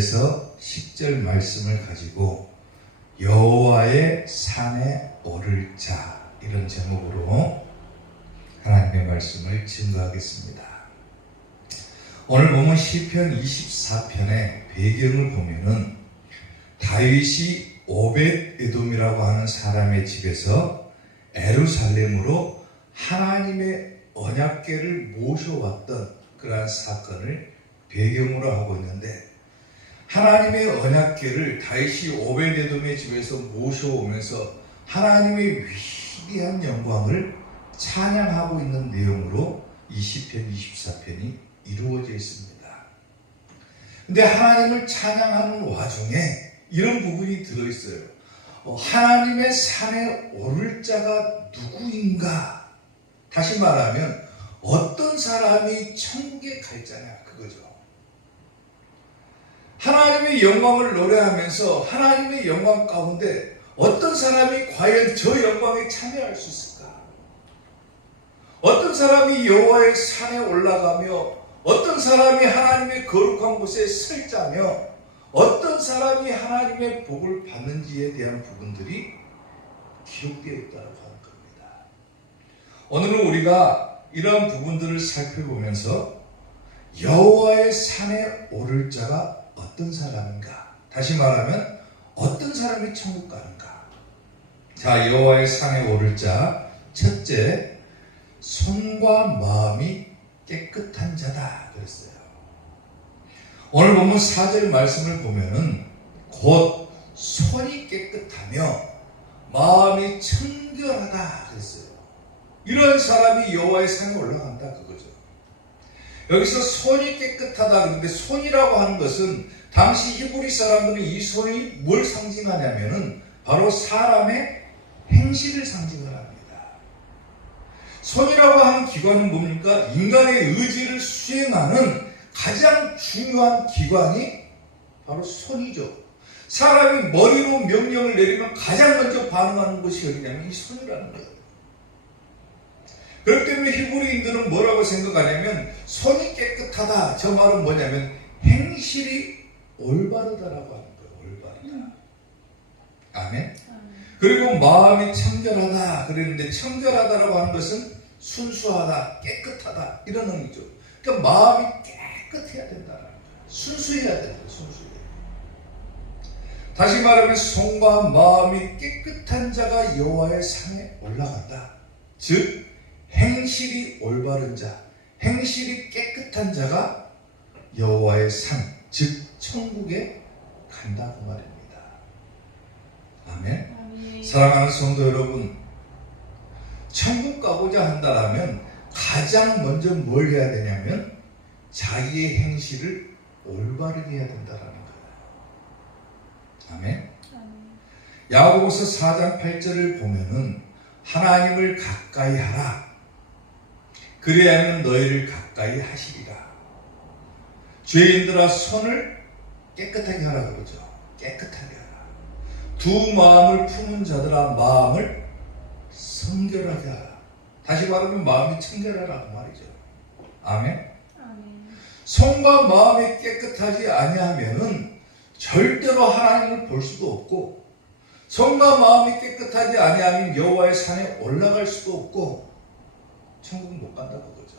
1절에서 10절 말씀을 가지고 여호와의 산에 오를 자, 이런 제목으로 하나님의 말씀을 증거하겠습니다. 오늘 보면 시편 24편의 배경을 보면은 다윗이 오벳에돔이라고 하는 사람의 집에서 예루살렘으로 하나님의 언약궤를 모셔왔던 그러한 사건을 배경으로 하고 있는데, 하나님의 언약궤를 다윗이 오벳에돔의 집에서 모셔오면서 하나님의 위대한 영광을 찬양하고 있는 내용으로 이 시편 24편이 이루어져 있습니다. 근데 하나님을 찬양하는 와중에 이런 부분이 들어있어요. 하나님의 산에 오를 자가 누구인가? 다시 말하면 어떤 사람이 천국에 갈 자냐, 그거죠. 하나님의 영광을 노래하면서 하나님의 영광 가운데 어떤 사람이 과연 저 영광에 참여할 수 있을까? 어떤 사람이 여호와의 산에 올라가며 어떤 사람이 하나님의 거룩한 곳에 설 자며 어떤 사람이 하나님의 복을 받는지에 대한 부분들이 기록되어 있다고 하는 겁니다. 오늘은 우리가 이러한 부분들을 살펴보면서 여호와의 산에 오를 자가 어떤 사람인가? 다시 말하면 어떤 사람이 천국 가는가? 자, 여호와의 산에 오를 자, 첫째, 손과 마음이 깨끗한 자다 그랬어요. 오늘 보면 4절 말씀을 보면은 곧 손이 깨끗하며 마음이 청결하다 그랬어요. 이런 사람이 여호와의 산에 올라간다 그거죠. 여기서 손이 깨끗하다 그런데 손이라고 하는 것은 당시 히브리 사람들은 이 손이 뭘 상징하냐면은 바로 사람의 행실을 상징을 합니다. 손이라고 하는 기관은 뭡니까? 인간의 의지를 수행하는 가장 중요한 기관이 바로 손이죠. 사람이 머리로 명령을 내리면 가장 먼저 반응하는 것이 어디냐면 이 손이라는 거예요. 그렇기 때문에 히브리인들은 뭐라고 생각하냐면 손이 깨끗하다, 저 말은 뭐냐면 행실이 올바르다라고 하는 거예요. 올바르다. 아멘. 그리고 마음이 청결하다 그랬는데, 청결하다라고 하는 것은 순수하다, 깨끗하다 이런 의미죠. 그러니까 마음이 깨끗해야 된다는 거예요. 순수해야 된다. 순수해야. 다시 말하면 손과 마음이 깨끗한 자가 여호와의 산에 올라간다. 즉 행실이 올바른 자, 행실이 깨끗한 자가 여호와의 산, 즉 천국에 간다 그 말입니다. 아멘. 아멘. 사랑하는 성도 여러분, 천국 가고자 한다면 가장 먼저 뭘 해야 되냐면 자기의 행실을 올바르게 해야 된다는 거예요. 아멘. 야고보서 4장 8절을 보면은 하나님을 가까이 하라. 그래야면 너희를 가까이 하시리라. 죄인들아 손을 깨끗하게 하라 그러죠. 깨끗하게 하라. 두 마음을 품은 자들아 마음을 성결하게 하라. 다시 말하면 마음이 청결하라 그 말이죠. 아멘. 손과 마음이 깨끗하지 아니하면은 절대로 하나님을 볼 수도 없고, 손과 마음이 깨끗하지 아니하면 여호와의 산에 올라갈 수도 없고 천국 못 간다 그거죠.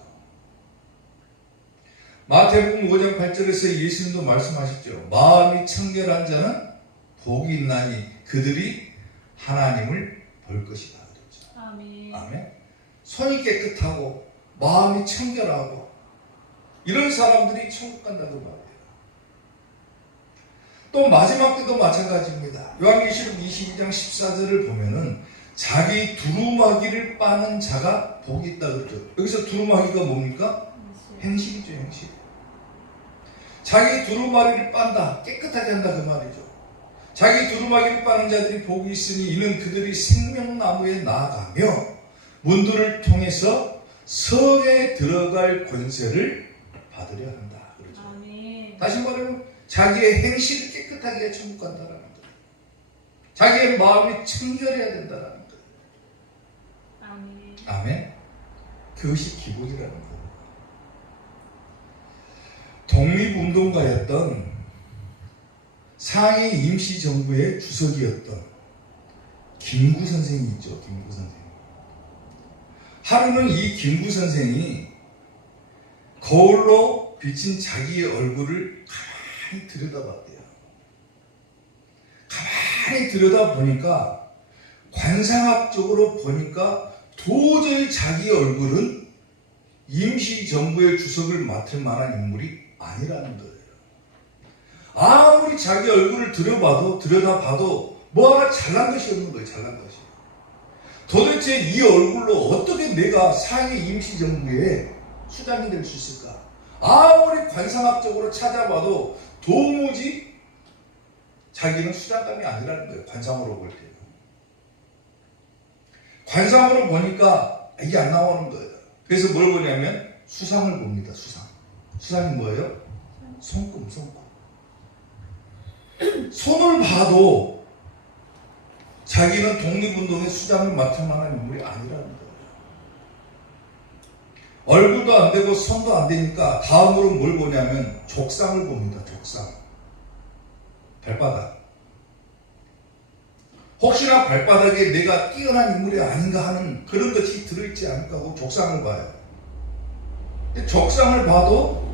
마태복음 5장 8절에서 예수님도 말씀하셨죠. 마음이 청결한 자는 복이 있나니 그들이 하나님을 볼 것이다 그랬죠. 아멘. 아멘. 손이 깨끗하고 마음이 청결하고 이런 사람들이 천국 간다고 말해요. 또 마지막 때도 마찬가지입니다. 요한계시록 22장 14절을 보면은 자기 두루마기를 빠는 자가 복이 있다 그러죠. 여기서 두루마기가 뭡니까? 행실이죠, 행실. 자기 두루마기를 빤다, 깨끗하게 한다 그 말이죠. 자기 두루마기를 빠는 자들이 복이 있으니 이는 그들이 생명나무에 나아가며 문들을 통해서 성에 들어갈 권세를 받으려 한다 그러죠. 아멘. 다시 말하면 자기의 행실을 깨끗하게 해야 천국 간다라는 거예요. 자기의 마음이 청결해야 된다라는 거예요. 아멘. 아멘. 그것이 기본이라는 거예요. 독립운동가였던 상해 임시정부의 주석이었던 김구 선생이 있죠. 김구 선생. 하루는 이 김구 선생이 거울로 비친 자기의 얼굴을 가만히 들여다봤대요. 가만히 들여다보니까 관상학적으로 보니까 도저히 자기 얼굴은 임시정부의 주석을 맡을 만한 인물이 아니라는 거예요. 아무리 자기 얼굴을 들여다봐도 뭐 하나 잘난 것이 없는 거예요. 잘난 것이. 도대체 이 얼굴로 어떻게 내가 상해 임시정부의 수장이 될 수 있을까? 아무리 관상학적으로 찾아봐도 도무지 자기는 수장감이 아니라는 거예요. 관상으로 볼 때. 관상으로 보니까 이게 안 나오는 거예요. 그래서 뭘 보냐면 수상을 봅니다. 수상. 수상이 뭐예요? 손금. 손을 봐도 자기는 독립운동의 수장을 맡을 만한 인물이 아니라는 거예요. 얼굴도 안 되고 손도 안 되니까 다음으로 뭘 보냐면 족상을 봅니다. 족상. 발바닥. 혹시나 발바닥에 내가 뛰어난 인물이 아닌가 하는 그런 것이 들어있지 않을까 하고 족상을 봐요. 근데 족상을 봐도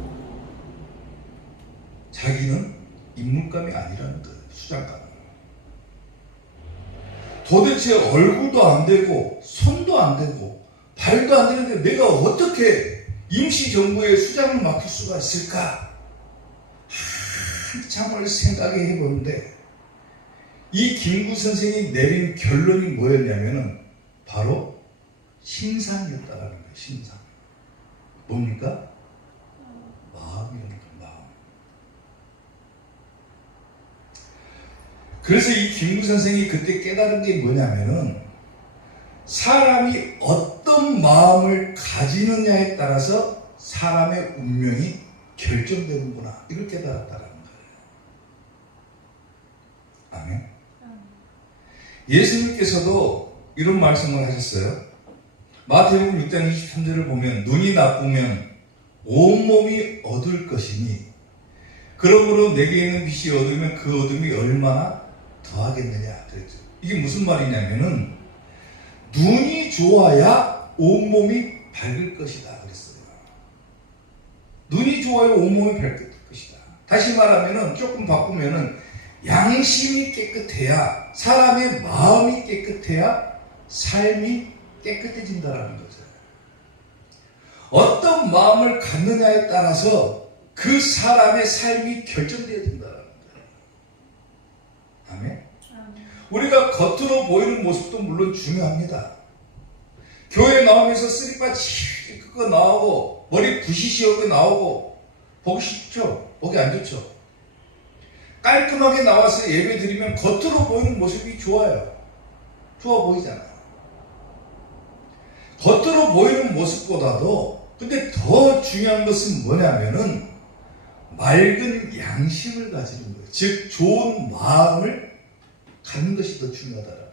자기는 인물감이 아니라는 거예요. 수장감. 도대체 얼굴도 안 되고 손도 안 되고 발도 안 되는데 내가 어떻게 임시정부의 수장을 맡을 수가 있을까? 한참을 생각해 보는데 이 김구 선생이 내린 결론이 뭐였냐면은 바로 신상이었다라는 거예요. 신상. 뭡니까? 마음이라는 거예요. 마음. 그래서 이 김구 선생이 그때 깨달은 게 뭐냐면은 사람이 어떤 마음을 가지느냐에 따라서 사람의 운명이 결정되는구나. 이걸 깨달았다라는 거예요. 아멘. 예수님께서도 이런 말씀을 하셨어요. 마태복음 6장 23절을 보면 눈이 나쁘면 온몸이 어두울 것이니 그러므로 내게 있는 빛이 어두우면 그 어둠이 얼마나 더하겠느냐 그랬죠. 이게 무슨 말이냐면은 눈이 좋아야 온몸이 밝을 것이다 그랬어요. 눈이 좋아야 온몸이 밝을 것이다. 다시 말하면은 조금 바꾸면은 양심이 깨끗해야 사람의 마음이 깨끗해야 삶이 깨끗해진다라는 거죠. 어떤 마음을 갖느냐에 따라서 그 사람의 삶이 결정되어야 된다라는 거예요. 아멘. 우리가 겉으로 보이는 모습도 물론 중요합니다. 교회 나오면서 쓰리빠 찌끄 나오고 머리 부시시하게 나오고 보기 싫죠? 보기 안 좋죠? 깔끔하게 나와서 예배 드리면 겉으로 보이는 모습이 좋아요. 좋아 보이잖아요. 겉으로 보이는 모습보다도 근데 더 중요한 것은 뭐냐면은 맑은 양심을 가지는 거예요. 즉 좋은 마음을 갖는 것이 더 중요하다는 거예요.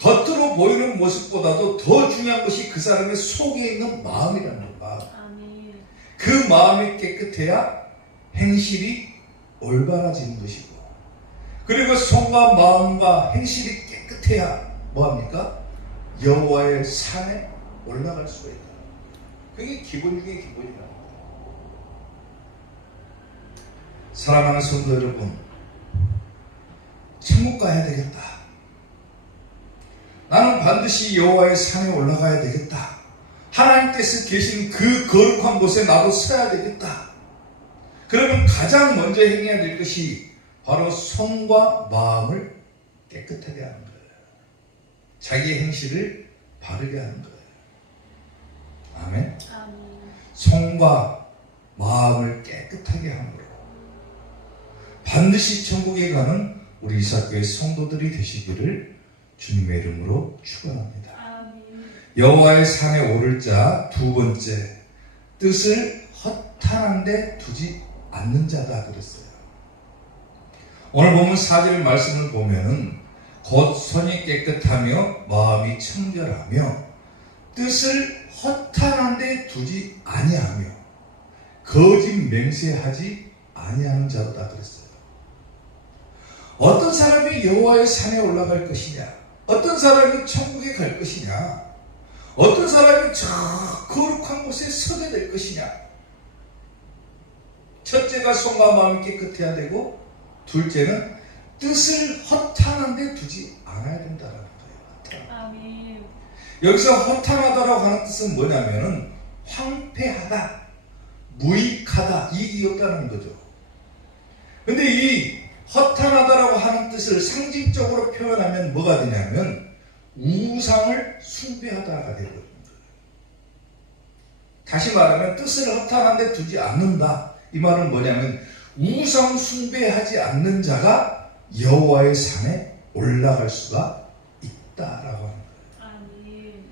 겉으로 보이는 모습보다도 더 중요한 것이 그 사람의 속에 있는 마음이라는 거예요. 마음. 그 마음이 깨끗해야 행실이 올바라지는 것이고 그리고 손과 마음과 행실이 깨끗해야 뭐합니까? 여호와의 산에 올라갈 수가 있다. 그게 기본 중에 기본이라는 거예요. 사랑하는 성도 여러분, 천국 가야 되겠다. 나는 반드시 여호와의 산에 올라가야 되겠다. 하나님께서 계신 그 거룩한 곳에 나도 서야 되겠다. 그러면 가장 먼저 행해야 될 것이 바로 손과 마음을 깨끗하게 하는 거예요. 자기의 행실을 바르게 하는 거예요. 아멘. 손과 마음을 깨끗하게 함으로 반드시 천국에 가는 우리 이사교회 성도들이 되시기를 주님의 이름으로 축원합니다. 여호와의 산에 오를 자 두 번째, 뜻을 허탄한 데 두지 않는 자다 그랬어요. 오늘 보면 4절 말씀을 보면은 곧 손이 깨끗하며 마음이 청결하며 뜻을 허탄한 데 두지 아니하며 거짓 맹세하지 아니하는 자로다 그랬어요. 어떤 사람이 여호와의 산에 올라갈 것이냐? 어떤 사람이 천국에 갈 것이냐? 어떤 사람이 저 거룩한 곳에 서게 될 것이냐? 첫째가 손과 마음이 깨끗해야 되고, 둘째는 뜻을 허탄한 데 두지 않아야 된다는 거예요. 아멘. 여기서 허탄하다라고 하는 뜻은 뭐냐면은 황폐하다, 무익하다, 이익이 없다는 거죠. 근데 이 허탄하다라고 하는 뜻을 상징적으로 표현하면 뭐가 되냐면 우상을 숭배하다가 되거든요. 다시 말하면 뜻을 허탄한 데 두지 않는다. 이 말은 뭐냐면 우상 숭배하지 않는 자가 여호와의 산에 올라갈 수가 있다라고 하는 거예요. 아멘.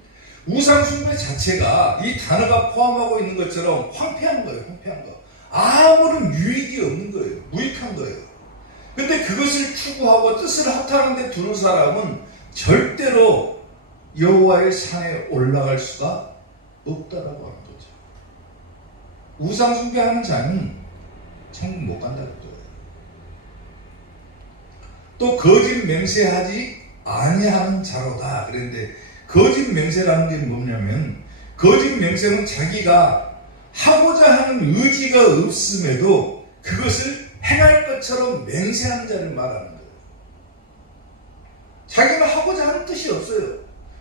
우상 숭배 자체가 이 단어가 포함하고 있는 것처럼 황폐한 거예요. 황폐한 거. 아무런 유익이 없는 거예요. 무익한 거예요. 근데 그것을 추구하고 뜻을 허탄한 데 두는 사람은 절대로 여호와의 산에 올라갈 수가 없다라고 하는 거죠. 우상 숭배하는 자는 천국 못 간다는 거예요. 또 거짓 맹세하지 아니하는 자로다 그랬는데, 거짓 맹세라는 게 뭐냐면, 거짓 맹세는 자기가 하고자 하는 의지가 없음에도 그것을 행할 것처럼 맹세하는 자를 말하는 거예요. 자기가 하고자 하는 뜻이 없어요.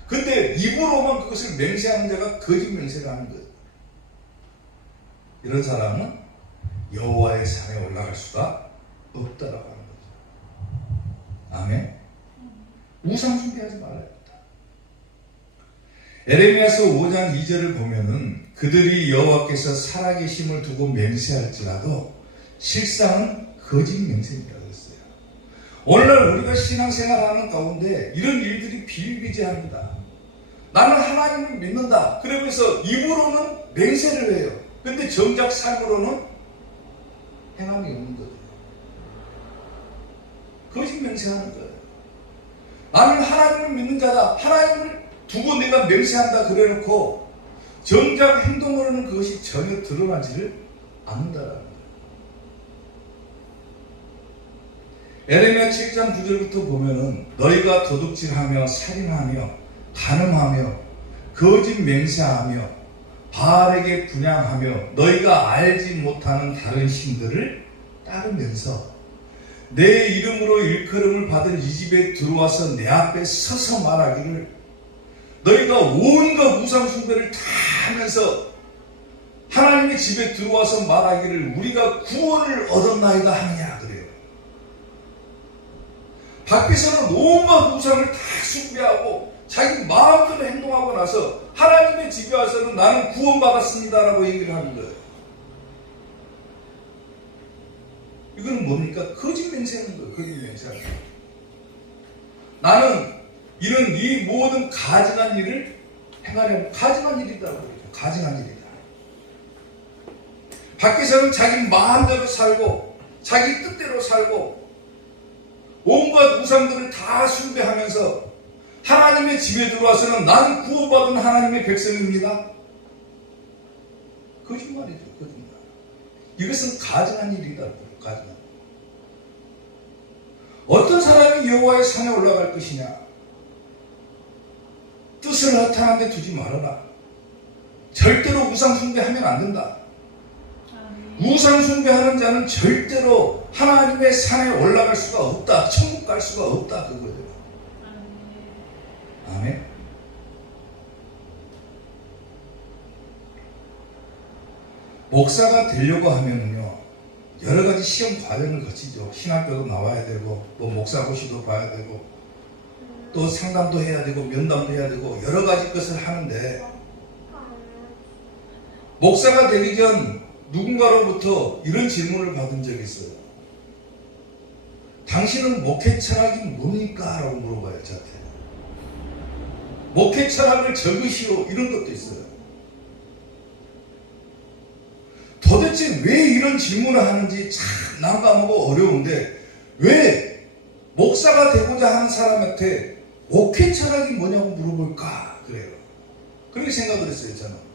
근데 입으로만 그것을 맹세하는 자가 거짓 맹세를 하는 거예요. 이런 사람은 여호와의 산에 올라갈 수가 없다라고 하는 거죠. 아멘. 우상 숭배하지 말아야 합니다. 에레미야서 5장 2절을 보면은 그들이 여호와께서 살아계심을 두고 맹세할지라도 실상은 거짓 맹세입니다 그랬어요. 오늘날 우리가 신앙생활하는 가운데 이런 일들이 비일비재합니다. 나는 하나님을 믿는다. 그러면서 입으로는 맹세를 해요. 근데 정작 삶으로는 행함이 없는 거예요. 거짓 맹세하는 거예요. 나는 하나님을 믿는 자다. 하나님을 두고 내가 맹세한다 그래놓고 정작 행동으로는 그것이 전혀 드러나지를 않는다라는 거예요. 에레미야 7장 9절부터 보면은 너희가 도둑질하며 살인하며 간음하며 거짓 맹세하며 바알에게 분향하며 너희가 알지 못하는 다른 신들을 따르면서 내 이름으로 일컬음을 받은 이 집에 들어와서 내 앞에 서서 말하기를 너희가 온갖 우상 숭배를 다 하면서 하나님의 집에 들어와서 말하기를 우리가 구원을 얻었나이다 하느냐 그래요. 밖에서는 온갖 우상을 다 숭배하고 자기 마음대로 행동하고 나서 하나님의 집에 와서는 나는 구원받았습니다라고 얘기를 하는 거예요. 이거는 뭡니까? 거짓 맹세하는 거예요. 거짓 맹세하는 거예요. 나는 이런 이 모든 가증한 일을 행하려면 가증한 일이라고 그러죠. 가증한 일이다. 밖에서는 자기 마음대로 살고 자기 뜻대로 살고 온갖 우상들을 다 숭배하면서 하나님의 집에 들어와서는 나는 구원받은 하나님의 백성입니다. 거짓말이죠. 거짓말. 이것은 가증한 일이다. 가증한. 어떤 사람이 여호와의 산에 올라갈 것이냐? 뜻을 허탄한 데 두지 말아라. 절대로 우상 숭배하면 안 된다. 우상 숭배하는 자는 절대로 하나님의 산에 올라갈 수가 없다. 천국 갈 수가 없다. 그거예요. 아멘. 목사가 되려고 하면은요, 여러 가지 시험 과정을 거치죠. 신학교도 나와야 되고, 뭐 목사고시도 봐야 되고, 또 상담도 해야 되고, 면담도 해야 되고, 여러 가지 것을 하는데, 목사가 되기 전 누군가로부터 이런 질문을 받은 적이 있어요. 당신은 목회 철학이 뭡니까? 라고 물어봐요, 저한테. 목회 철학을 적으시오. 이런 것도 있어요. 도대체 왜 이런 질문을 하는지 참 난감하고 어려운데, 왜 목사가 되고자 하는 사람한테 목회 철학이 뭐냐고 물어볼까? 그래요. 그렇게 생각을 했어요, 저는.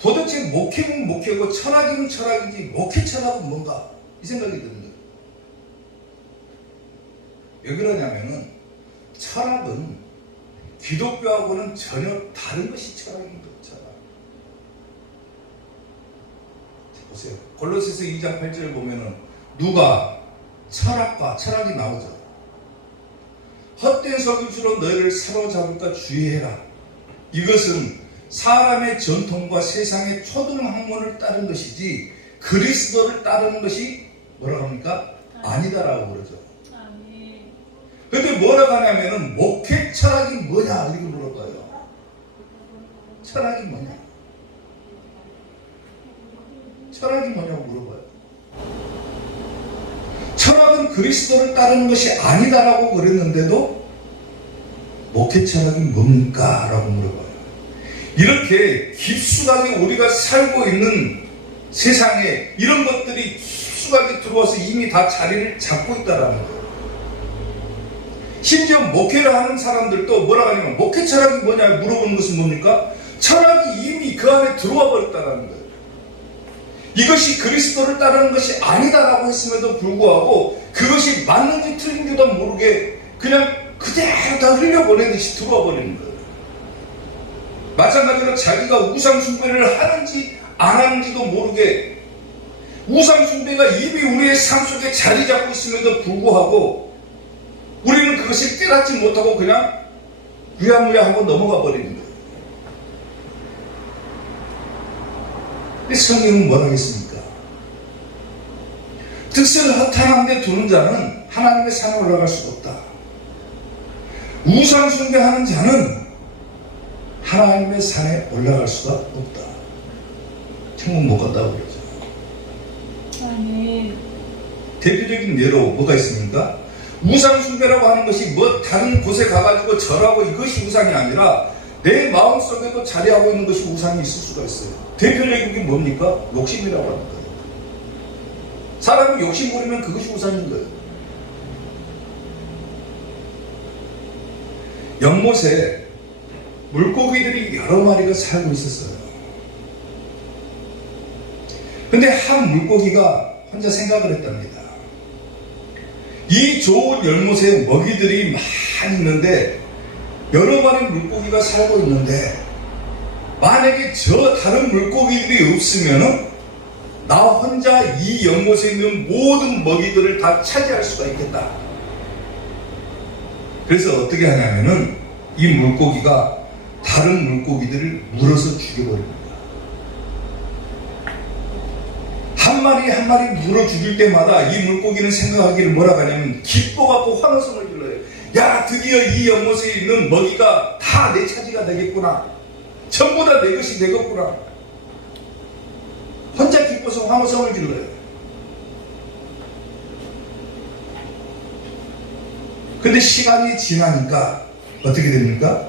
도대체 목회는 목회고 철학이면 철학이지 목회 철학은 뭔가? 이 생각이 드는 거예요. 왜 그러냐면은 철학은 기독교하고는 전혀 다른 것이 철학인 거잖아. 보세요. 골로새서 2장 8절을 보면은 누가 철학이 나오죠. 헛된 서기주로 너희를 사로잡을까 주의해라. 이것은 사람의 전통과 세상의 초등학문을 따른 것이지 그리스도를 따르는 것이 뭐라고 합니까? 아니다라고 그러죠. 근데 뭐라고 하냐면은 목회 철학이 뭐냐 이렇게 물어봐요. 철학이 뭐냐? 철학이 뭐냐고 물어봐요. 철학은 그리스도를 따르는 것이 아니다라고 그랬는데도 목회 철학이 뭡니까? 라고 물어봐요. 이렇게 깊숙하게 우리가 살고 있는 세상에 이런 것들이 깊숙하게 들어와서 이미 다 자리를 잡고 있다라는 거예요. 심지어 목회를 하는 사람들도 뭐라고 하냐면 목회 철학이 뭐냐 물어보는 것은 뭡니까? 철학이 이미 그 안에 들어와 버렸다는 거예요. 이것이 그리스도를 따르는 것이 아니다라고 했음에도 불구하고 그것이 맞는지 틀린지도 모르게 그냥 그대로 다 흘려보내듯이 들어와 버리는 거예요. 마찬가지로 자기가 우상숭배를 하는지 안 하는지도 모르게 우상숭배가 이미 우리의 삶 속에 자리 잡고 있음에도 불구하고 우리는 그것을 깨닫지 못하고 그냥 유야무야 하고 넘어가 버리는 거예요. 근데 성경은 뭐라 하겠습니까? 뜻을 허탄한 데 두는 자는 하나님의 산에 올라갈 수가 없다. 우상 숭배하는 자는 하나님의 산에 올라갈 수가 없다. 천국 못 간다고 그러죠. 아멘. 대표적인 예로 뭐가 있습니까? 우상 숭배라고 하는 것이 뭐 다른 곳에 가가지고 절하고 이것이 우상이 아니라 내 마음속에도 자리하고 있는 것이 우상이 있을 수가 있어요. 대표적인 게 뭡니까? 욕심이라고 하는 거예요. 사람이 욕심 부리면 그것이 우상인 거예요. 연못에 물고기들이 여러 마리가 살고 있었어요. 근데 한 물고기가 혼자 생각을 했답니다. 이 좋은 연못에 먹이들이 많이 있는데 여러 마리 물고기가 살고 있는데 만약에 저 다른 물고기들이 없으면 나 혼자 이 연못에 있는 모든 먹이들을 다 차지할 수가 있겠다. 그래서 어떻게 하냐면은 이 물고기가 다른 물고기들을 물어서 죽여버립니다. 한 마리 한 마리 물어 죽일 때마다 이 물고기는 생각하기를 뭐라고 하냐면 기뻐갖고 환호성을 질러요. 야, 드디어 이 연못에 있는 먹이가 다 내 차지가 되겠구나. 전부 다 내 것이 되겠구나. 혼자 기뻐서 환호성을 질러요. 근데 시간이 지나니까 어떻게 됩니까?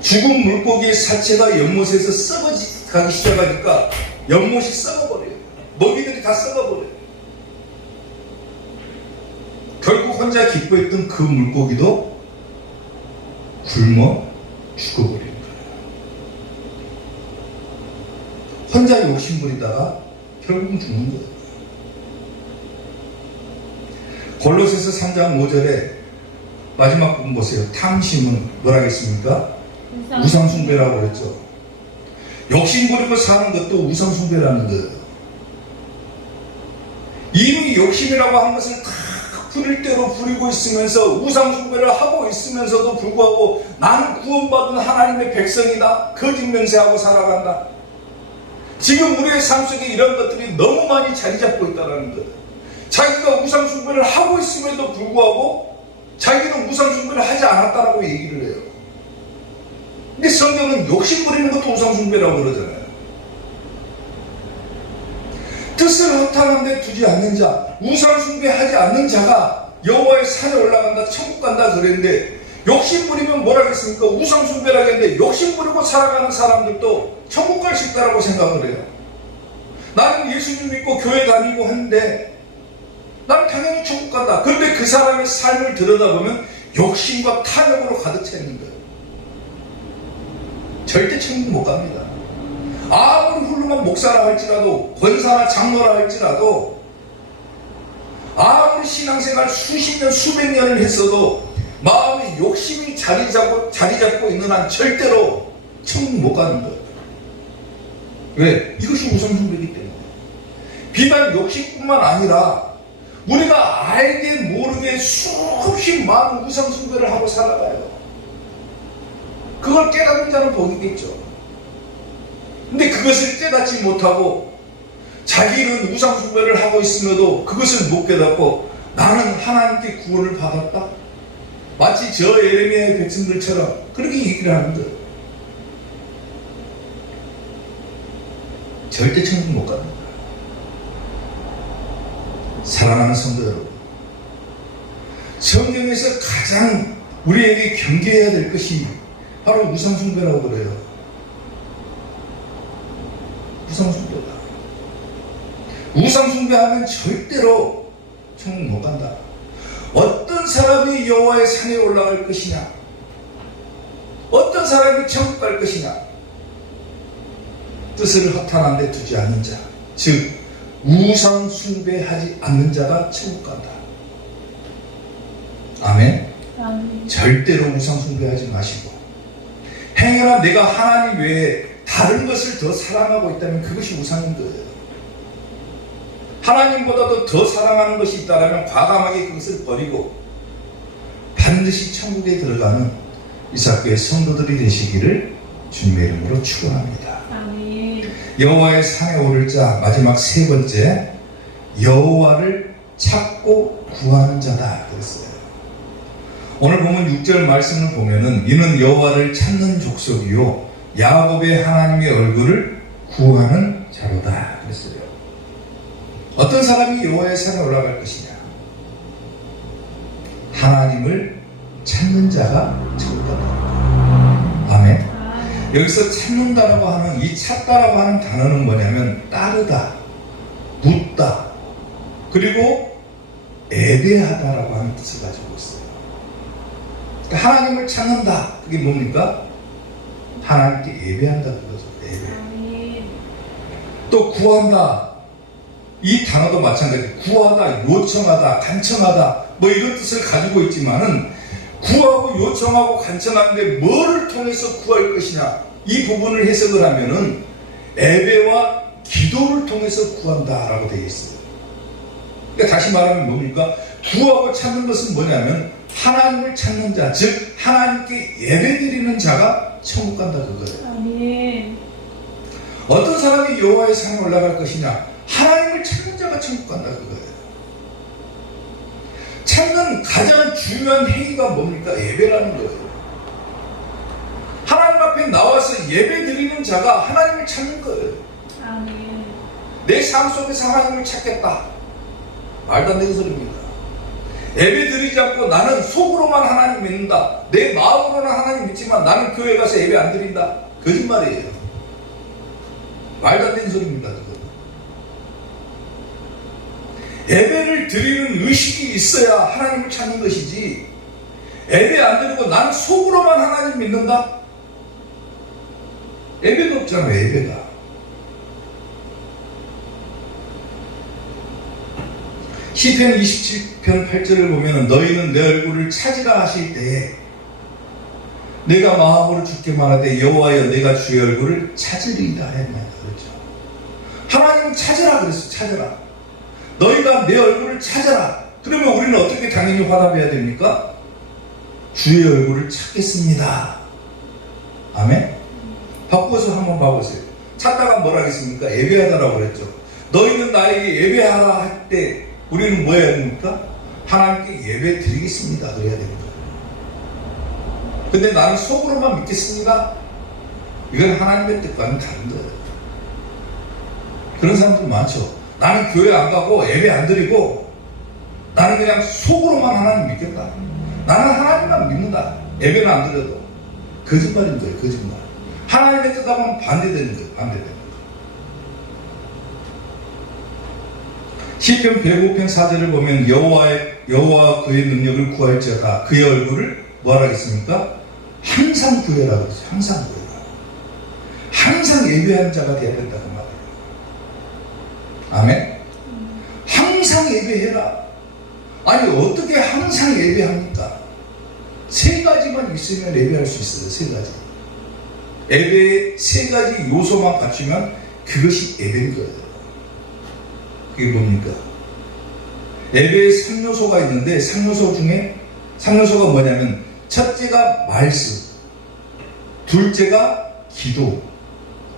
죽은 물고기의 사체가 연못에서 썩어가기 시작하니까 연못이 썩어버려요. 먹이들이 다 썩어버려요. 결국 혼자 기뻐했던 그 물고기도 굶어 죽어버린 거예요. 혼자 욕심부리다가 결국은 죽는 거예요. 골로새서 3장 5절에 마지막 부분 보세요. 탐심은 뭐라 했습니까? 우상숭배라고 그랬죠. 욕심부리고 사는 것도 우상숭배라는 거예요. 이미 욕심이라고 하는 것을 다 부릴 대로 부리고 있으면서 우상숭배를 하고 있으면서도 불구하고 나는 구원받은 하나님의 백성이다. 거짓 맹세하고 살아간다. 지금 우리의 삶 속에 이런 것들이 너무 많이 자리 잡고 있다는 거예요. 자기가 우상숭배를 하고 있음에도 불구하고 자기는 우상숭배를 하지 않았다라고 얘기를 해요. 근데 성경은 욕심 부리는 것도 우상숭배라고 그러잖아요. 뜻을 허탄한 데 두지 않는 자, 우상숭배하지 않는 자가 여호와의 산에 올라간다, 천국 간다 그랬는데 욕심 부리면 뭐라겠습니까? 우상숭배라겠는데 욕심 부리고 살아가는 사람들도 천국 갈 수 있다라고 생각을 해요. 나는 예수님 믿고 교회 다니고 하는데 난 당연히 천국 간다. 그런데 그 사람의 삶을 들여다보면 욕심과 탐욕으로 가득 차 있는 거예요. 절대 천국 못 갑니다. 아무리 훌륭한 목사라 할지라도 권사나 장로라 할지라도 아무리 신앙생활 수십 년, 수백 년을 했어도 마음에 욕심이 자리 잡고 있는 한 절대로 천국 못 가는 거예요. 왜? 이것이 우상숭배이기 때문에. 비단 욕심뿐만 아니라 우리가 알게 모르게 수없이 많은 우상숭배를 하고 살아가요. 그걸 깨닫는 자는 복이겠죠. 근데 그것을 깨닫지 못하고 자기는 우상숭배를 하고 있음에도 그것을 못 깨닫고 나는 하나님께 구원을 받았다. 마치 저 예레미야의 백성들처럼 그렇게 얘기를 하는 거예요. 절대 천국 못 가는 거예요. 사랑하는 성도 여러분, 성경에서 가장 우리에게 경계해야 될 것이 바로 우상숭배라고 그래요. 우상숭배다. 우상숭배하면 절대로 천국 못 간다. 어떤 사람이 여호와의 산에 올라갈 것이냐, 어떤 사람이 천국 갈 것이냐, 뜻을 허탄한 데 두지 않는 자, 즉 우상숭배하지 않는 자가 천국 간다. 아멘. 절대로 우상숭배하지 마시고, 행여나 내가 하나님 외에 다른 것을 더 사랑하고 있다면 그것이 우상인 거예요. 하나님보다도 더 사랑하는 것이 있다면 과감하게 그것을 버리고 반드시 천국에 들어가는 이삭교회 성도들이 되시기를 주님의 이름으로 축원합니다. 여호와의 산에 오를 자, 마지막 세 번째, 여호와를 찾고 구하는 자다 그랬어요. 오늘 보면 6절 말씀을 보면은 이는 여호와를 찾는 족속이요 야곱의 하나님의 얼굴을 구하는 자로다 그랬어요. 어떤 사람이 여호와의 산에 올라갈 것이냐? 하나님을 찾는 자가 천국 간다. 아멘. 여기서 찾는다라고 하는, 이 찾다라고 하는 단어는 뭐냐면 따르다, 묻다, 그리고 예배하다라고 하는 뜻을 가지고 있어요. 그러니까 하나님을 찾는다, 그게 뭡니까? 하나님께 예배한다 그거죠. 예배. 또 구한다, 이 단어도 마찬가지. 구하다, 요청하다, 간청하다, 뭐 이런 뜻을 가지고 있지만은 구하고 요청하고 간청하는데 뭐를 통해서 구할 것이냐, 이 부분을 해석을 하면은 예배와 기도를 통해서 구한다라고 되어 있어요. 그러니까 다시 말하면 뭡니까? 구하고 찾는 것은 뭐냐면 하나님을 찾는 자, 즉 하나님께 예배드리는 자가 천국 간다 그거예요. 아멘. 어떤 사람이 여호와의 산에 올라갈 것이냐? 하나님을 찾는 자가 천국 간다 그거예요. 찾는 가장 중요한 행위가 뭡니까? 예배라는 거예요. 하나님 앞에 나와서 예배 드리는 자가 하나님을 찾는 거예요. 아멘. 내 삶 속에서 하나님을 찾겠다. 말도 안 되는 소리입니다. 예배 드리지 않고 나는 속으로만 하나님 믿는다. 내 마음으로는 하나님 믿지만 나는 교회 가서 예배 안 드린다. 거짓말이에요. 말도 안 되는 소리입니다. 그거. 예배를 드리는 의식이 있어야 하나님을 찾는 것이지, 예배 안 드리고 나는 속으로만 하나님 믿는다? 예배가 없잖아요. 예배가. 시편 27편 8절을 보면 너희는 내 얼굴을 찾으라 하실 때에 내가 마음으로 주께 말하되 여호와여 내가 주의 얼굴을 찾으리이다 했냐. 그렇죠. 하나님은 찾으라 그랬어. 찾으라. 너희가 내 얼굴을 찾아라. 그러면 우리는 어떻게 당연히 화답해야 됩니까? 주의 얼굴을 찾겠습니다. 아멘? 바꿔서 한번 봐보세요. 찾다가 뭐라 하겠습니까? 예배하다라고 그랬죠. 너희는 나에게 예배하라 할 때 우리는 뭐 해야 됩니까? 하나님께 예배 드리겠습니다. 그래야 됩니다. 근데 나는 속으로만 믿겠습니다. 이건 하나님의 뜻과는 다른 거예요. 그런 사람들 많죠. 나는 교회 안 가고 예배 안 드리고 나는 그냥 속으로만 하나님 믿겠다. 나는 하나님만 믿는다. 예배는 안 드려도. 거짓말인 거예요. 거짓말. 하나님의 뜻하고는 반대되는 거예요. 반대되는 거예요. 시편 105편 4절을 보면 여호와 그의 능력을 구할 자가 그의 얼굴을 뭐하라 하겠습니까? 항상 구해라 그러죠. 항상 구해라. 항상 예배하는 자가 되어야 된다고 말해요. 아멘. 항상 예배해라. 아니 어떻게 항상 예배합니까? 세 가지만 있으면 예배할 수 있어요. 세 가지. 예배의 세 가지 요소만 갖추면 그것이 예배인 거예요. 그게 뭡니까? 예배에 3요소가 있는데 3요소가 뭐냐면 첫째가 말씀, 둘째가 기도,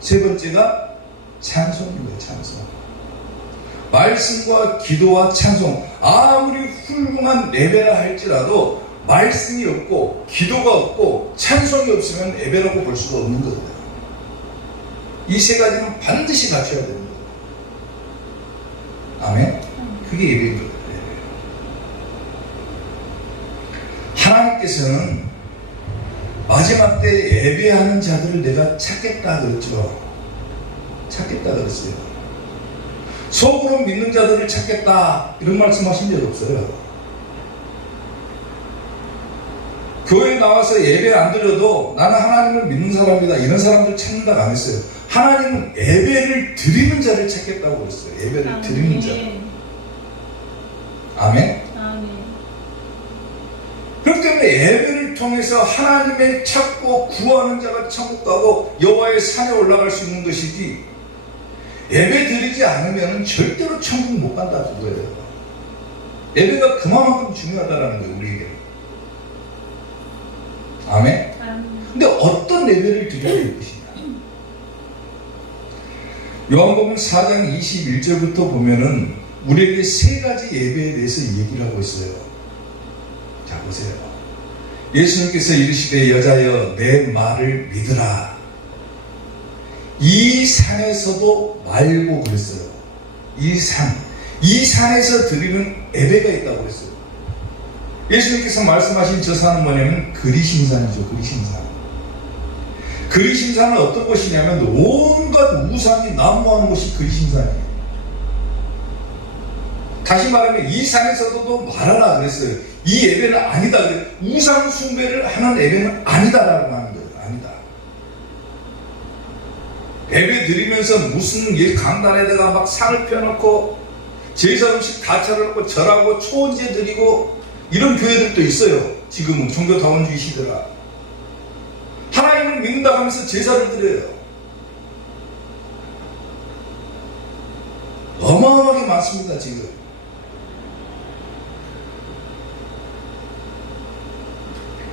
세 번째가 찬송입니다. 찬송. 말씀과 기도와 찬송, 아무리 훌륭한 예배라 할지라도 말씀이 없고 기도가 없고 찬송이 없으면 예배라고 볼 수가 없는 겁니다. 이 세 가지는 반드시 갖춰야 됩니다. 아멘? 그게 예배인 겁니다. 하나님께서는 마지막 때 예배하는 자들을 내가 찾겠다 그랬죠. 찾겠다 그랬어요. 속으로 믿는 자들을 찾겠다 이런 말씀하신 적 없어요. 교회에 나와서 예배 안 드려도 나는 하나님을 믿는 사람이다 이런 사람들 찾는다고 안 했어요. 하나님은 예배를 드리는 자를 찾겠다고 그랬어요. 예배를 아멘. 드리는 자. 아멘? 아멘. 그렇기 때문에 예배를 통해서 하나님을 찾고 구하는 자가 천국 가고 여호와의 산에 올라갈 수 있는 것이지, 예배 드리지 않으면 절대로 천국 못 간다는 거예요. 예배가 그만큼 중요하다는 거예요, 우리에게. 아멘? 근데 어떤 예배를 드려야 될 것이냐? 요한복음 4장 21절부터 보면은 우리에게 세 가지 예배에 대해서 얘기를 하고 있어요. 자, 보세요. 예수님께서 이르시되 여자여 내 말을 믿으라. 이 산에서도 말고 그랬어요. 이 산에서 드리는 예배가 있다고 그랬어요. 예수님께서 말씀하신 저 산은 뭐냐면 그리심산이죠. 그리심산. 그리심산은 어떤 곳이냐면 온갖 우상이 난무하는 곳이 그리심산이에요. 다시 말하면 이 산에서도 말하라 그랬어요. 이 예배는 아니다. 우상 숭배를 하는 예배는 아니다라고 하는 거예요. 아니다. 예배 드리면서 무슨 강단에다가 막 상을 펴놓고 제사 음식 다 차려놓고 절하고 초원제 드리고 이런 교회들도 있어요. 지금은 종교다원주의 시대라. 하나님을 믿는다 하면서 제사를 드려요. 어마어마하게 많습니다. 지금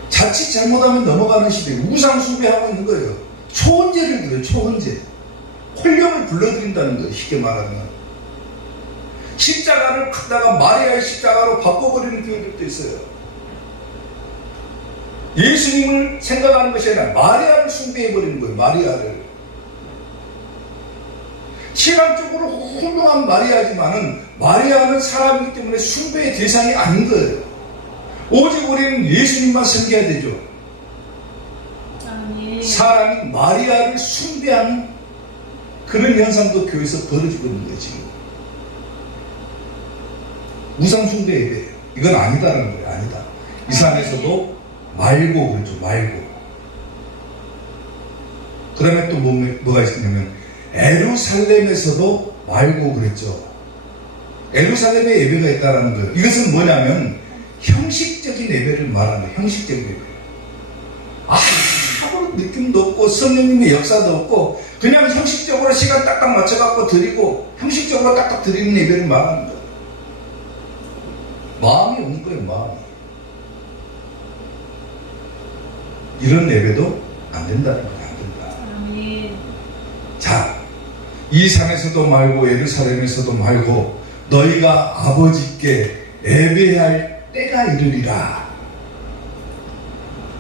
자칫 잘못하면 넘어가는 시대에 우상 숭배하고 있는 거예요. 초혼제를 드려요. 초혼제. 홀령을 불러드린다는 거예요. 쉽게 말하면 십자가를 갖다가 마리아의 십자가로 바꿔버리는 교회들도 있어요. 예수님을 생각하는 것이 아니라 마리아를 숭배해버리는 거예요. 마리아를. 시간적으로 훌륭한 마리아지만은 마리아는 사람이기 때문에 숭배의 대상이 아닌 거예요. 오직 우리는 예수님만 섬겨야 되죠. 아멘. 사람이 마리아를 숭배하는 그런 현상도 교회에서 벌어지고 있는 거예요. 지금 우상 숭배 예배예요. 이건 아니다라는 거예요. 아니다. 이 산에서도 말고 그렇죠. 말고. 그 다음에 또 뭐가 있었냐면 에루살렘에서도 말고 그랬죠. 에루살렘에 예배가 있다라는 거예요. 이것은 뭐냐면 형식적인 예배를 말하는 거예요. 형식적인 예배. 아무런 느낌도 없고 성령님의 역사도 없고 그냥 형식적으로 시간 딱딱 맞춰갖고 드리고 형식적으로 딱딱 드리는 예배를 말하는 거예요. 마음이 없는 거예요. 마음이. 이런 예배도 안 된다는 거예요. 안 된다. 아멘. 자, 이 산에서도 말고 예루살렘에서도 말고 너희가 아버지께 예배할 때가 이르리라.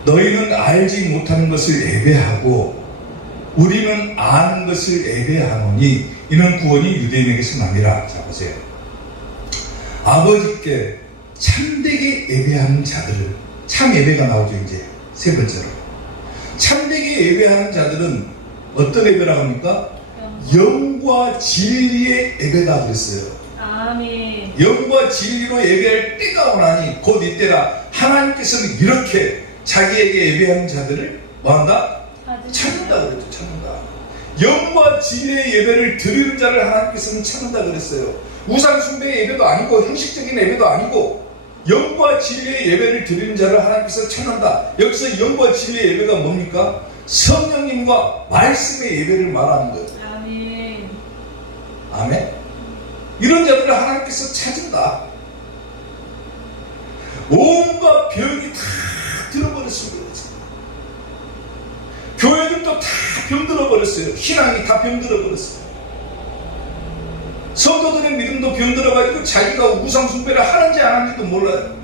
너희는 알지 못하는 것을 예배하고 우리는 아는 것을 예배하노니 이는 구원이 유대인에게서 남이라. 자, 보세요. 아버지께 참되게 예배하는 자들을, 참 예배가 나오죠. 이제 세 번째로 참되게 예배하는 자들은 어떤 예배라고 합니까? 영과 진리의 예배다 그랬어요. 아멘. 영과 진리로 예배할 때가 오나니 곧 이때라. 하나님께서는 이렇게 자기에게 예배하는 자들을 뭐한다? 찾는다 그랬죠. 찾는다. 영과 진리의 예배를 드리는 자를 하나님께서는 찾는다 그랬어요. 우상 숭배의 예배도 아니고 형식적인 예배도 아니고 영과 진리의 예배를 드리는 자를 하나님께서 찾는다. 여기서 영과 진리의 예배가 뭡니까? 성령님과 말씀의 예배를 말하는 거예요. 아멘. 아멘. 이런 자들을 하나님께서 찾는다. 온갖 병이 다 들어버렸습니다. 교회들도 다 병들어 버렸어요. 신앙이 다 병들어 버렸어요. 성도들의 믿음도 병들어가지고 자기가 우상숭배를 하는지 안 하는지도 몰라요.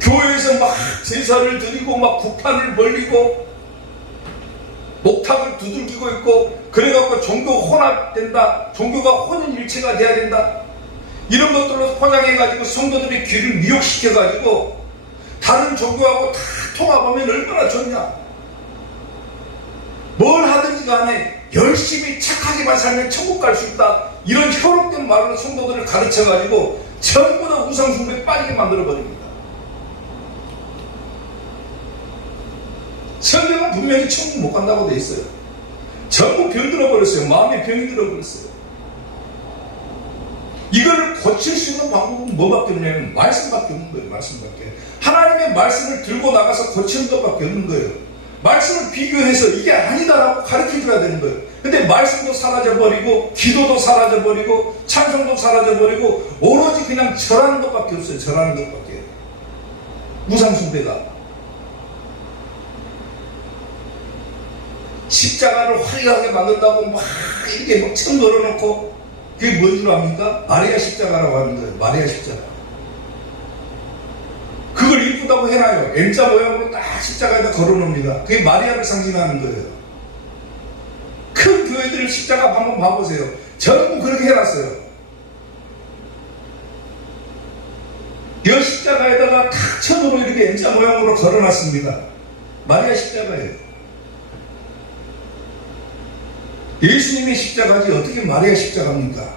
교회에서 막 제사를 드리고 막 구판을 벌리고 목탁을 두들기고 있고, 그래갖고 종교 혼합된다, 종교가 혼인일체가 돼야 된다, 이런 것들로 포장해가지고 성도들의 귀를 미혹시켜가지고 다른 종교하고 다 통합하면 얼마나 좋냐. 뭘 하든지 간에 열심히 착하게만 살면 천국 갈 수 있다, 이런 혈육된 말로 성도들을 가르쳐가지고 전부 다 우상숭배에 빠지게 만들어버립니다. 성경은 분명히 천국 못 간다고 돼 있어요. 전부 병들어 버렸어요. 마음에 병이 들어 버렸어요. 이걸 고칠 수 있는 방법은 뭐밖에 없냐면 말씀밖에 없는 거예요. 말씀밖에. 하나님의 말씀을 들고 나가서 고치는 것밖에 없는 거예요. 말씀을 비교해서 이게 아니다라고 가르쳐줘야 되는 거예요. 근데 말씀도 사라져버리고, 기도도 사라져버리고, 찬송도 사라져버리고, 오로지 그냥 절하는 것밖에 없어요. 절하는 것밖에. 우상숭배가. 십자가를 화려하게 만든다고 막 이렇게 막 청 걸어놓고, 그게 뭔 줄 압니까? 마리아 십자가라고 하는 거예요. 마리아 십자가. 그걸 이쁘다고 해놔요. M자 모양으로 딱 십자가에다 걸어놓습니다. 그게 마리아를 상징하는 거예요. 큰 교회들 십자가 한번 봐보세요. 전부 그렇게 해놨어요. 여 십자가에다가 탁 천으로 이렇게 M자 모양으로 걸어놨습니다. 마리아 십자가예요. 예수님의 십자가지 어떻게 마리아 십자가입니까?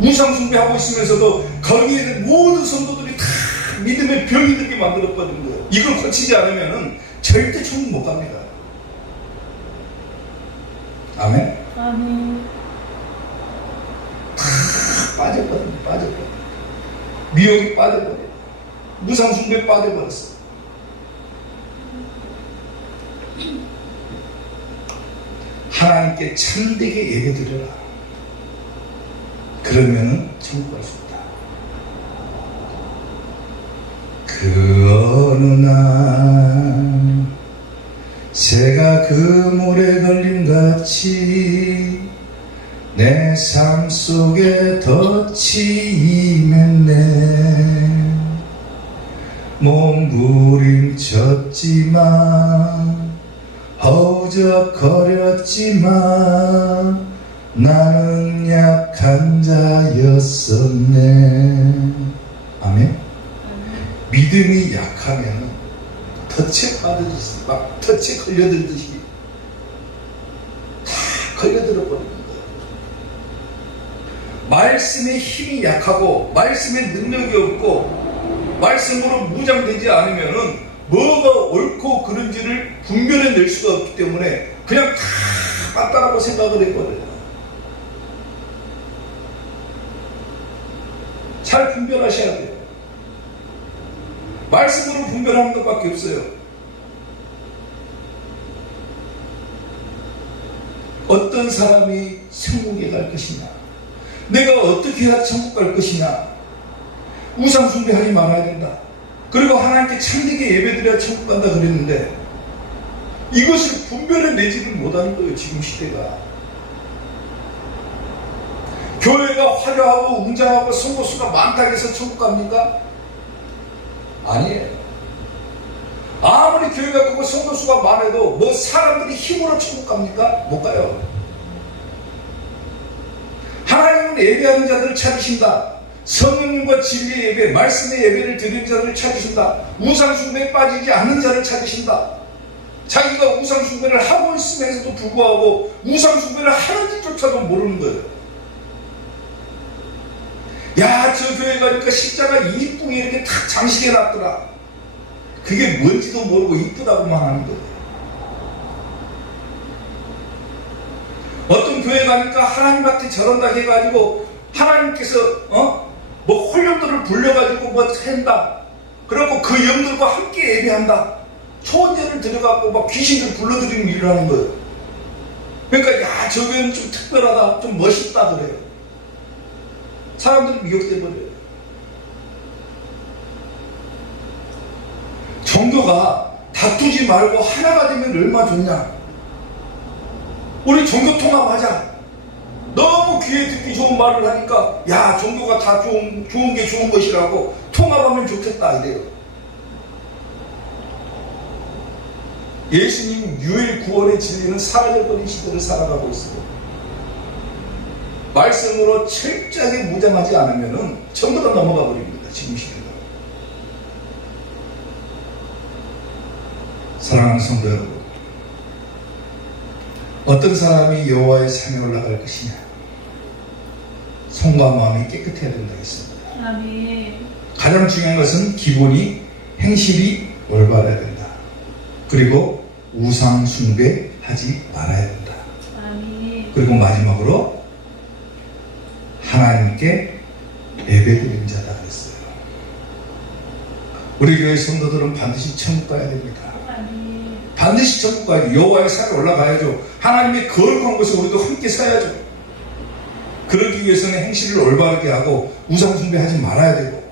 우상숭배하고 있으면서도 거기에 모든 성도들이 다 믿음의 병이 들게 만들어버린 거예요. 이걸 고치지 않으면 절대 천국 못 갑니다. 아멘? 아멘. 다 빠져버려. 미혹이 빠져버려. 우상숭배에 빠져버렸어. 하나님께 참되게 예배드려라. 그러면은 천국 갈 수 있다. 그 어느 날 새가 그물에 걸림같이 내 삶 속에 덫이 임했네. 몸부림쳤지만 허우적거렸지만 나는 약한 자였었네. 아멘? 믿음이 약하면 덫에 빠지듯이, 막 덫에 걸려들듯이 다 걸려들어 버리는 거예요. 말씀의 힘이 약하고 말씀의 능력이 없고 말씀으로 무장되지 않으면은 뭐가 옳고 그른지를 분별해낼 수가 없기 때문에 그냥 다 맞다라고 생각을 해버려요. 잘 분별하셔야 돼요. 말씀으로 분별하는 것밖에 없어요. 어떤 사람이 천국에 갈 것이냐, 내가 어떻게 해야 천국 갈 것이냐, 우상숭배하지 말아야 된다, 그리고 하나님께 참되게 예배드려야 천국 간다 그랬는데 이것을 분별해내지를 못하는 거예요. 지금 시대가. 교회가 화려하고 웅장하고 성도수가 많다고 해서 천국 갑니까? 아니에요. 아무리 교회가 크고 성도수가 많아도 뭐 사람들이 힘으로 천국 갑니까? 못 가요. 하나님은 예배하는 자들을 찾으신다. 성령님과 진리의 예배, 말씀의 예배를 드리는 자들을 찾으신다. 우상숭배에 빠지지 않는 자를 찾으신다. 자기가 우상숭배를 하고 있으면서도 불구하고 우상숭배를 하는지조차도 모르는 거예요. 야, 저 교회 가니까 십자가 이쁘게 이렇게 탁 장식해 놨더라. 그게 뭔지도 모르고 이쁘다고만 하는 거예요. 어떤 교회 가니까 하나님한테 저런다 해가지고 하나님께서 불려가지고 뭐 한다. 그리고 그 영들과 함께 예배한다. 초원전을 들어가고 막 귀신들 불러들이는 일을 하는 거예요. 그러니까 야, 저 교회는 좀 특별하다, 좀 멋있다 그래요. 사람들이 미혹돼 버려요. 종교가 다투지 말고 하나가 되면 얼마나 좋냐. 우리 종교 통합하자. 너무 귀에 듣기 좋은 말을 하니까 야, 종교가 다 좋은 게 좋은 것이라고 통합하면 좋겠다 이래요. 예수님 유일 구원의 진리는 사라져버린 시대를 살아가고 있어요. 말씀으로 철저하게 무장하지 않으면 전부가 넘어가 버립니다. 지금 시대가. 사랑하는 성도 여러분, 어떤 사람이 여호와의 산에 올라갈 것이냐? 손과 마음이 깨끗해야 된다 했습니다. 아멘. 가장 중요한 것은 기본이 행실이 올바라야 된다. 그리고 우상 숭배하지 말아야 된다. 아멘. 그리고 마지막으로 하나님께 예배드리는 자다 그랬어요. 우리 교회 성도들은 반드시 천국 가야 됩니다. 아멘. 반드시 천국 가야죠. 여호와의 산에 올라가야죠. 하나님의 거룩한 곳에 우리도 함께 서야죠. 그러기 위해서는 행실을 올바르게 하고 우상 숭배하지 말아야 되고,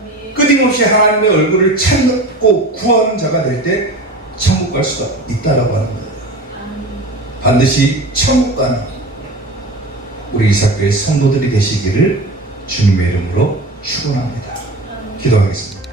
아멘. 끊임없이 하나님의 얼굴을 찾고 구하는 자가 될 때 천국 갈 수가 있다라고 하는 거예요. 아멘. 반드시 천국 가는 우리 이삭교회 성도들이 되시기를 주님의 이름으로 축원합니다. 아멘. 기도하겠습니다.